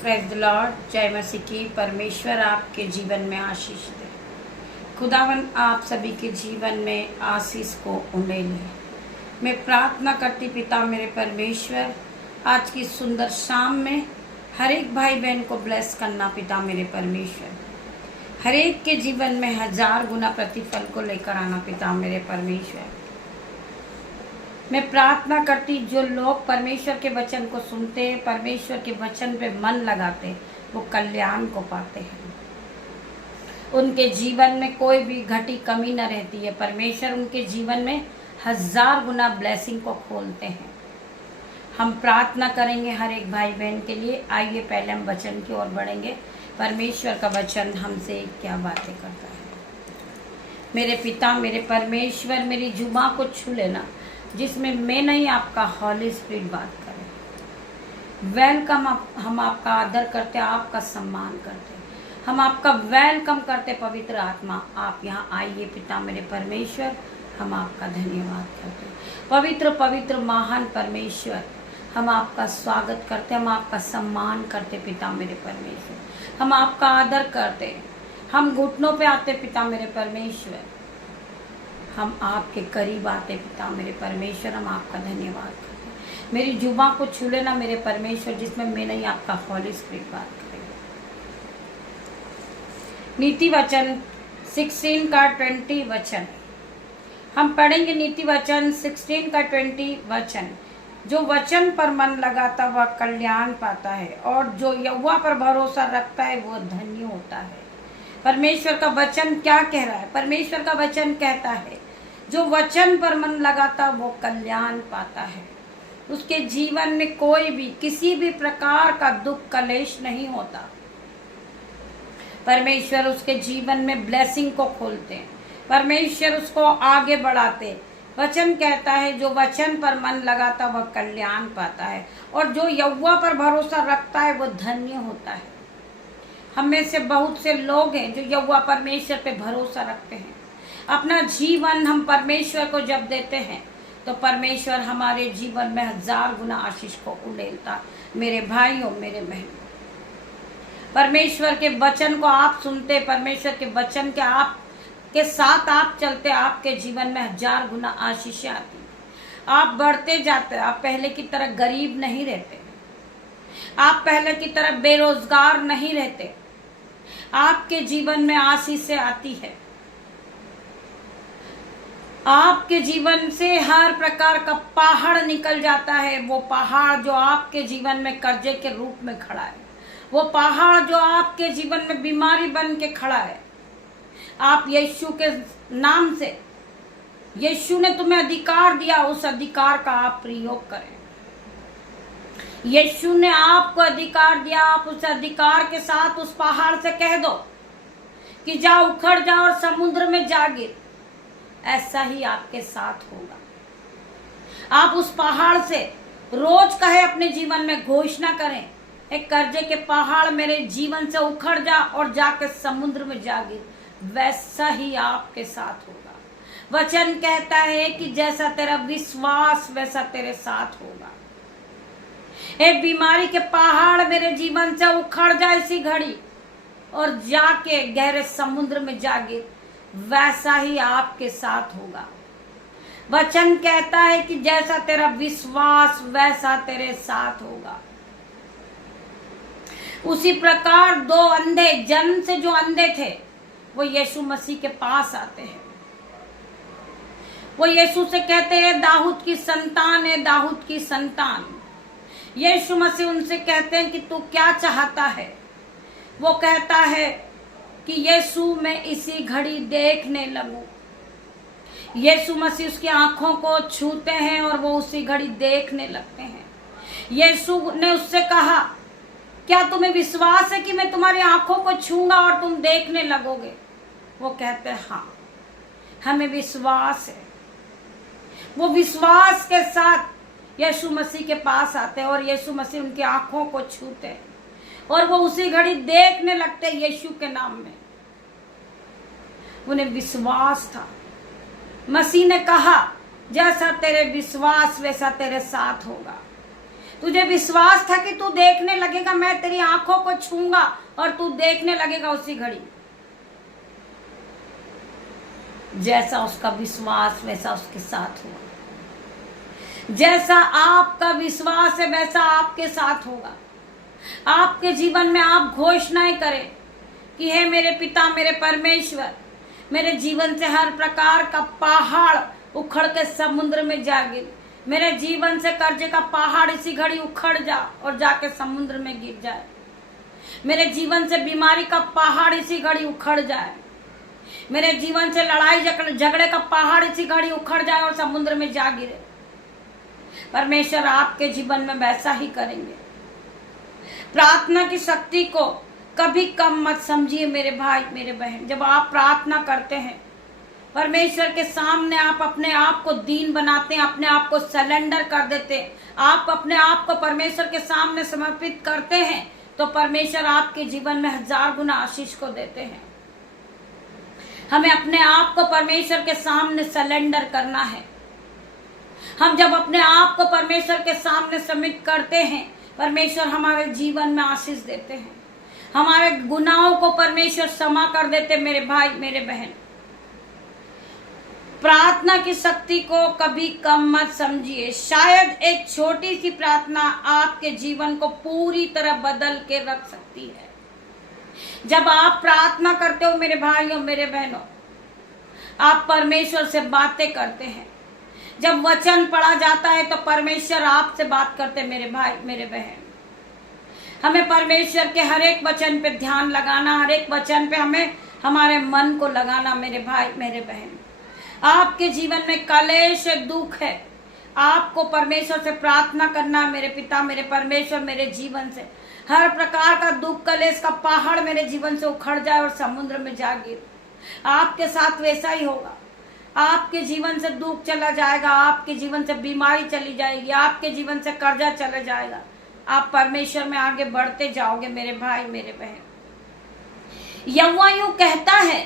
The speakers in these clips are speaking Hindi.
Praise the Lord. जय मसीह की। परमेश्वर आपके जीवन में आशीष दे। खुदावन आप सभी के जीवन में आशीष को उंडेले। मैं प्रार्थना करती पिता मेरे परमेश्वर, आज की सुंदर शाम में हर एक भाई बहन को ब्लेस करना पिता मेरे परमेश्वर, हर एक के जीवन में 1000 गुना प्रतिफल को लेकर आना पिता मेरे परमेश्वर। मैं प्रार्थना करती जो लोग परमेश्वर के वचन को सुनते, परमेश्वर के वचन पे मन लगाते, वो कल्याण को पाते हैं। उनके जीवन में कोई भी घटी कमी न रहती है। परमेश्वर उनके जीवन में 1000 गुना ब्लेसिंग को खोलते हैं। हम प्रार्थना करेंगे हर एक भाई बहन के लिए। आइए पहले हम वचन की ओर बढ़ेंगे। परमेश्वर का वचन हमसे क्या बातें करता है। मेरे पिता मेरे परमेश्वर, मेरी जुबान को छू लेना जिसमें मैं नहीं, आपका हॉली स्पिरिट बात करे। वेलकम। हम आपका आदर करते, आपका सम्मान करते, हम आपका वेलकम करते। पवित्र आत्मा आप यहाँ आइए पिता मेरे परमेश्वर, हम आपका धन्यवाद करते। पवित्र पवित्र महान परमेश्वर, हम आपका स्वागत करते, हम आपका सम्मान करते पिता मेरे परमेश्वर, हम आपका आदर करते। हम घुटनों पे आते पिता मेरे परमेश्वर, हम आपके करीब आते पिता मेरे परमेश्वर, हम आपका धन्यवाद करते। मेरी जुबान को छू लेना मेरे परमेश्वर, जिसमें मैं नहीं, आपका हॉली स्पिरिट बात करेगा। नीति वचन 16 का 20 वचन हम पढ़ेंगे। नीति वचन 16 का 20 वचन। जो वचन पर मन लगाता वह कल्याण पाता है, और जो यहोवा पर भरोसा रखता है वह धन्य होता है। परमेश्वर का वचन क्या कह रहा है? परमेश्वर का वचन कहता है जो वचन पर मन लगाता वो कल्याण पाता है। उसके जीवन में कोई भी किसी भी प्रकार का दुख कलेश नहीं होता। परमेश्वर उसके जीवन में ब्लेसिंग को खोलते हैं, परमेश्वर उसको आगे बढ़ाते। वचन कहता है जो वचन पर मन लगाता वह कल्याण पाता है, और जो यहोवा पर भरोसा रखता है वह धन्य होता है। हम में से बहुत से लोग हैं जो यहोवा परमेश्वर पे भरोसा रखते हैं। अपना जीवन हम परमेश्वर को जब देते हैं तो परमेश्वर हमारे जीवन में 1000 गुना आशीष को उड़ेलता। मेरे भाइयों मेरे बहनों, परमेश्वर के वचन को आप सुनते, परमेश्वर के वचन के आप के साथ आप चलते, आपके जीवन में 1000 गुना आशीष आती। आप बढ़ते जाते, आप पहले की तरह गरीब नहीं रहते, आप पहले की तरह बेरोजगार नहीं रहते। आपके जीवन में आशीष आती है। आपके जीवन से हर प्रकार का पहाड़ निकल जाता है। वो पहाड़ जो आपके जीवन में कर्जे के रूप में खड़ा है, वो पहाड़ जो आपके जीवन में बीमारी बन के खड़ा है, आप यीशु के नाम से, यीशु ने तुम्हें अधिकार दिया, उस अधिकार का आप प्रयोग करें। यीशु ने आपको अधिकार दिया, आप उस अधिकार के साथ उस पहाड़ से कह दो कि जा, उखड़ जा और समुद्र में जा गिर। ऐसा ही आपके साथ होगा। आप उस पहाड़ से रोज कहे, अपने जीवन में घोषणा करें, एक कर्जे के पहाड़ मेरे जीवन से उखड़ जा और जाके समुद्र में जा गिर। वैसा ही आपके साथ होगा। वचन कहता है कि जैसा तेरा विश्वास वैसा तेरे साथ होगा। एक बीमारी के पहाड़ मेरे जीवन से उखड़ जाए इसी घड़ी और जाके गहरे समुद्र में जा गिर, वैसा ही आपके साथ होगा। वचन कहता है कि जैसा तेरा विश्वास वैसा तेरे साथ होगा। उसी प्रकार 2 अंधे, जन्म से जो अंधे थे, वो यीशु मसीह के पास आते हैं। वो यीशु से कहते हैं दाऊद की संतान है, दाऊद की संतान। यीशु मसीह उनसे कहते हैं कि तू क्या चाहता है? वो कहता है कि यीशु मैं इसी घड़ी देखने लगूं। यीशु मसीह उसकी आंखों को छूते हैं और वो उसी घड़ी देखने लगते हैं। यीशु ने उससे कहा, क्या तुम्हें विश्वास है कि मैं तुम्हारी आंखों को छूंगा और तुम देखने लगोगे? वो कहते हैं हाँ, हमें विश्वास है। वो विश्वास के साथ यीशु मसीह के पास आते हैं और यीशु मसीह उनकी आंखों को छूते हैं और वो उसी घड़ी देखने लगते हैं यीशु के नाम में। उन्हें विश्वास था। मसीह ने कहा जैसा तेरे विश्वास वैसा तेरे साथ होगा। तुझे विश्वास था कि तू देखने लगेगा, मैं तेरी आंखों को छूंगा और तू देखने लगेगा उसी घड़ी। जैसा उसका विश्वास वैसा उसके साथ हुआ। जैसा आपका विश्वास है वैसा आपके साथ होगा। आपके जीवन में आप घोषणाएं करें कि हे मेरे पिता, मेरे परमेश्वर, मेरे जीवन से हर प्रकार का पहाड़ उखड़ के समुद्र में जा गिर। मेरे जीवन से कर्जे का पहाड़ इसी घड़ी उखड़ जा और जाके समुद्र में गिर जाए। मेरे जीवन से बीमारी का पहाड़ इसी घड़ी उखड़ जाए। मेरे जीवन से लड़ाई झगड़े का पहाड़ इसी घड़ी उखड़ जाए और समुद्र में जा गिरे। परमेश्वर आपके जीवन में वैसा ही करेंगे। प्रार्थना की शक्ति को कभी कम मत समझिए मेरे भाई, मेरे बहन। जब आप प्रार्थना करते हैं, परमेश्वर के सामने आप अपने आप को दीन बनाते हैं, अपने आप को सरेंडर कर देते हैं, आप अपने आप को परमेश्वर के सामने समर्पित करते हैं, तो परमेश्वर आपके जीवन में 1000 गुना आशीष को देते हैं। हमें अपने आप को परमेश्वर के सामने सरेंडर करना है। हम जब अपने आप को परमेश्वर के सामने सबमिट करते हैं, परमेश्वर हमारे जीवन में आशीष देते हैं। हमारे गुनाहों को परमेश्वर क्षमा कर देते। मेरे भाई, मेरे बहन, प्रार्थना की शक्ति को कभी कम मत समझिए। शायद एक छोटी सी प्रार्थना आपके जीवन को पूरी तरह बदल के रख सकती है। जब आप प्रार्थना करते हो मेरे भाइयों, मेरे बहनों, आप परमेश्वर से बातें करते हैं। जब वचन पढ़ा जाता है तो परमेश्वर आपसे बात करते हैं मेरे भाई, मेरे बहन। हमें परमेश्वर के हर एक वचन पे ध्यान लगाना, हर एक वचन पे हमें हमारे मन को लगाना मेरे भाई, मेरे बहन। आपके जीवन में कलेश, दुख है, आपको परमेश्वर से प्रार्थना करना, मेरे पिता, मेरे परमेश्वर, मेरे जीवन से हर प्रकार का दुख, कलेश का पहाड़ मेरे जीवन से उखड़ जाए और समुद्र में जा गिर। आपके साथ वैसा ही होगा। आपके जीवन से दुख चला जाएगा, आपके जीवन से बीमारी चली जाएगी, आपके जीवन से कर्जा चला जाएगा। आप परमेश्वर में आगे बढ़ते जाओगे मेरे भाई, मेरे बहन। यहोवा यूं कहता है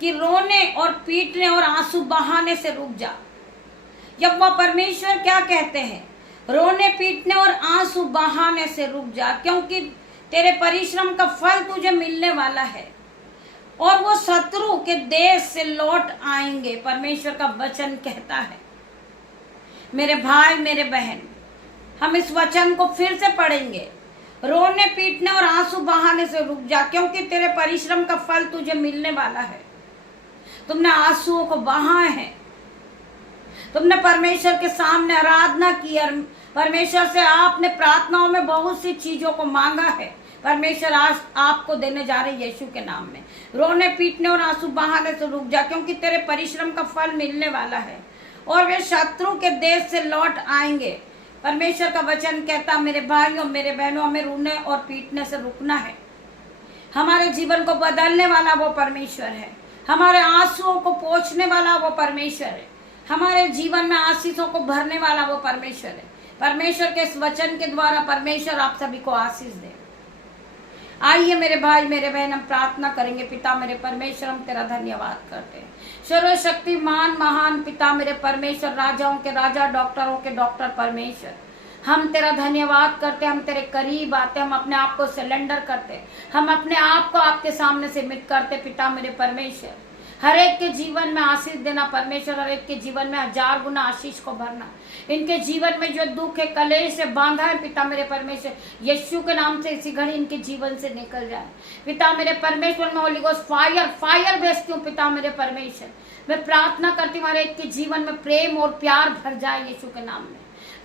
कि रोने और पीटने और आंसू बहाने से रुक जा। यहोवा परमेश्वर क्या कहते हैं? रोने, पीटने और आंसू बहाने से रुक जा, क्योंकि तेरे परिश्रम का फल तुझे मिलने वाला है और वो शत्रु के देश से लौट आएंगे। परमेश्वर का वचन कहता है मेरे भाई, मेरे बहन। हम इस वचन को फिर से पढ़ेंगे। रोने, पीटने और आंसू बहाने से रुक जा, क्योंकि तेरे परिश्रम का फल तुझे मिलने वाला है। तुमने आंसुओं को बहाए हैं, तुमने परमेश्वर के सामने आराधना की और परमेश्वर से आपने प्रार्थनाओं में बहुत सी चीजों को मांगा है। परमेश्वर आज आपको देने जा रहे यीशु के नाम में। रोने, पीटने और आंसू बहाने से रुक जा, क्योंकि तेरे परिश्रम का फल मिलने वाला है और वे शत्रु के देश से लौट आएंगे। परमेश्वर का वचन कहता मेरे भाइयों, मेरे बहनों, हमें रोने और पीटने से रुकना है। हमारे जीवन को बदलने वाला वो परमेश्वर है। हमारे आंसुओं को पोंछने वाला वो परमेश्वर है। हमारे जीवन में आशीषों को भरने वाला वो परमेश्वर है। परमेश्वर के इस वचन के द्वारा परमेश्वर आप सभी को आशीष दे। आइए मेरे भाई, मेरे बहन, हम प्रार्थना करेंगे। पिता मेरे परमेश्वर, हम तेरा धन्यवाद करते हैं। सर्वशक्तिमान महान पिता मेरे परमेश्वर, राजाओं के राजा, डॉक्टरों के डॉक्टर परमेश्वर, हम तेरा धन्यवाद करते हैं। हम तेरे करीब आते, हम अपने आप को सरेंडर करते, हम अपने आप को आपके सामने सिमित करते। पिता मेरे परमेश्वर, हर एक के जीवन में आशीष देना परमेश्वर, हर एक के जीवन में 1000 गुना आशीष को भरना। इनके जीवन में जो दुख है, कलेश है, बांधा है, पिता मेरे परमेश्वर, यीशु के नाम से इसी घड़ी इनके जीवन से निकल जाए। पिता मेरे परमेश्वर, मैं होली गोस्ट फायर भेजती हूँ। पिता मेरे परमेश्वर, मैं प्रार्थना करती हूँ हर एक के जीवन में प्रेम और प्यार भर जाए यीशु के नाम में।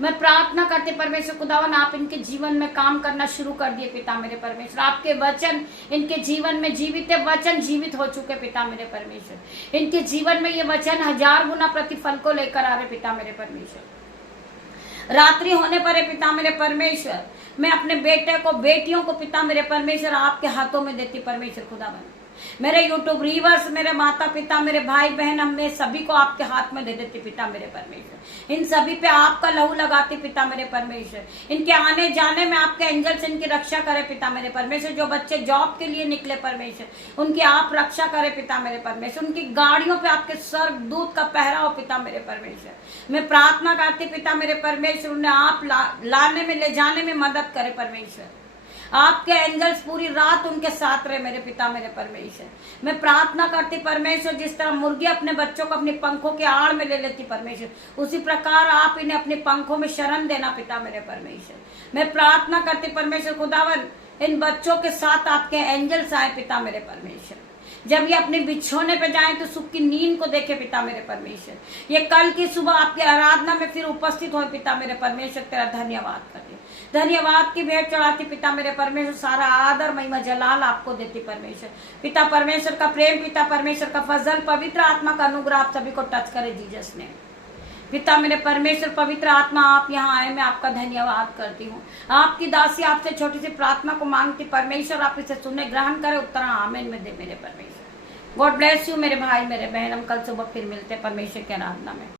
मैं प्रार्थना करते परमेश्वर खुदावन, आप इनके जीवन में काम करना शुरू कर दिए। पिता मेरे परमेश्वर, आपके वचन इनके जीवन में जीवित है, वचन जीवित हो चुके। पिता मेरे परमेश्वर, इनके जीवन में ये वचन 1000 गुना प्रतिफल को लेकर आ रहे। पिता मेरे परमेश्वर, रात्रि होने पर है पिता मेरे परमेश्वर, मैं अपने बेटे को, बेटियों को पिता मेरे परमेश्वर आपके हाथों में देती। परमेश्वर खुदावन, मेरे यूट्यूब व्यूअर्स, मेरे माता पिता, मेरे भाई बहन, हमने सभी को आपके हाथ में दे देते पिता मेरे परमेश्वर। इन सभी पे आपका लहू लगाते पिता मेरे परमेश्वर। इनके आने जाने में आपके एंजल से इनकी रक्षा करे पिता मेरे परमेश्वर। जो बच्चे जॉब के लिए निकले परमेश्वर, उनकी आप रक्षा करे पिता मेरे परमेश्वर। उनकी गाड़ियों पे आपके स्वर्ग दूत का पहरा हो पिता मेरे परमेश्वर। मैं प्रार्थना करती पिता मेरे परमेश्वर, उन्हें आप लाने में ले जाने में मदद करे परमेश्वर। आपके एंजल्स पूरी रात उनके साथ रहे मेरे पिता मेरे परमेश्वर। मैं प्रार्थना करती परमेश्वर, जिस तरह मुर्गी अपने बच्चों को अपने पंखों के आड़ में ले लेती परमेश्वर, उसी प्रकार आप इन्हें अपने पंखों में शरण देना पिता मेरे परमेश्वर। मैं प्रार्थना करती परमेश्वर खुदावन, इन बच्चों के साथ आपके एंजल्स आए पिता मेरे परमेश्वर। जब ये अपने बिछोने पे जाएं तो सुख की नींद को देखे पिता मेरे परमेश्वर। ये कल की सुबह आपकी आराधना में फिर उपस्थित हो पिता मेरे परमेश्वर। तेरा धन्यवाद करती, धन्यवाद की भेंट चढ़ाती पिता मेरे परमेश्वर। सारा आदर महिमा जलाल आपको देती परमेश्वर। पिता परमेश्वर का प्रेम, पिता परमेश्वर का फजल, पवित्र आत्मा का अनुग्रह आप सभी को टच करे जीसस ने। पिता मेरे परमेश्वर, पवित्र आत्मा आप यहाँ आए, मैं आपका धन्यवाद करती हूँ। आपकी दासी आपसे छोटी सी प्रार्थना को मांगती परमेश्वर, आप इसे सुने, ग्रहण करे, उत्तर आमीन में दे मेरे परमेश्वर। गॉड ब्लेस यू मेरे भाई मेरे बहन। हम कल सुबह फिर मिलते हैं परमेश्वर की आराधना में।